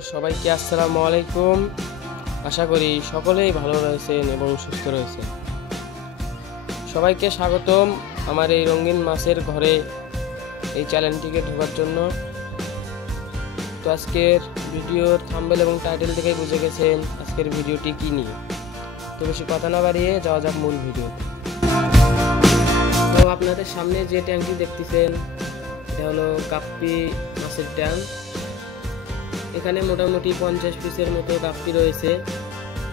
সবাইকে আসসালামু আলাইকুম। আশা করি সকলেই ভালো রয়েছেন এবং সুস্থ রয়েছেন। সবাইকে স্বাগতম আমার এই রঙিন মাছের ঘরে এই চ্যানেলটিকে ঢোকার জন্য। তো আজকের ভিডিওর থাম্বনেল এবং টাইটেল থেকেই বুঝে গেছেন আজকের ভিডিওটি কি নিয়ে। তো বেশি কথা না বাড়িয়ে যাওয়া যাক মূল ভিডিও। তো আপনাদের সামনে যে ট্যাঙ্কটি দেখতেছেন এটা হলো গাপ্পি মাছের ট্যাঙ্ক। এখানে মোটামুটি 50 পিসের মতো গাপ্পি রয়েছে।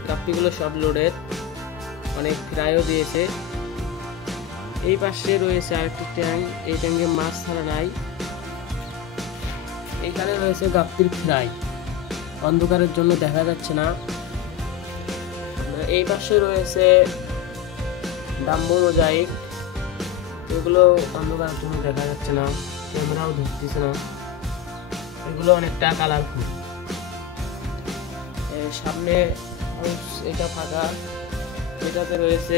গাপ্পিগুলো সব লোডেড, অনেক ফ্রাইও দিয়েছে। এই পাশে রয়েছে আরেকটি ট্যাঙ্ক, এই ট্যাঙ্কে মাছ ছাড়া নাই। এখানে রয়েছে গাপ্পির ফ্রাই, অন্ধকারের জন্য দেখা যাচ্ছে না। এই পাশে রয়েছে ডাম্বো মোজাইক, এগুলো অন্ধকারের জন্য দেখা যাচ্ছে না, ক্যামেরাও ধরতেছে না। এগুলো অনেকটা কালারফুল। সামনে এটা ফাঁকা, এটাতে রয়েছে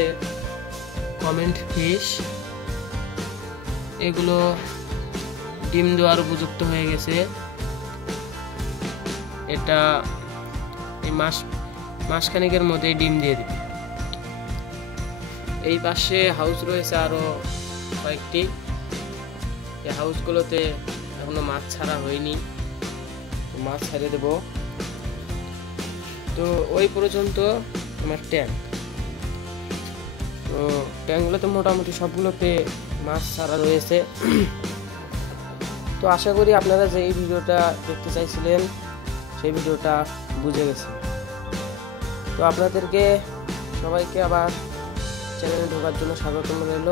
কমেন্ট ফিশ। এগুলো ডিম দেওয়ার উপযুক্ত হয়ে গেছে। এটা এই মাসখানেকের মধ্যেই ডিম দিয়ে দিবে। এই পাশে হাউস রয়েছে আরো কয়েকটি। এই হাউসগুলোতে এখনো মাছ ছাড়া হয়নি, মাছ ছেড়ে দেব। তো ওই পর্যন্ত আমার ট্যাঙ্ক। তো ট্যাঙ্কগুলোতে মোটামুটি সবগুলোতে মাছ ছাড়া রয়েছে। তো আশা করি আপনারা যে এই ভিডিওটা দেখতে চাইছিলেন সেই ভিডিওটা বুঝে গেছেন। তো আপনাদেরকে সবাইকে আবার চ্যানেলে ঢোকার জন্য স্বাগতম রইল।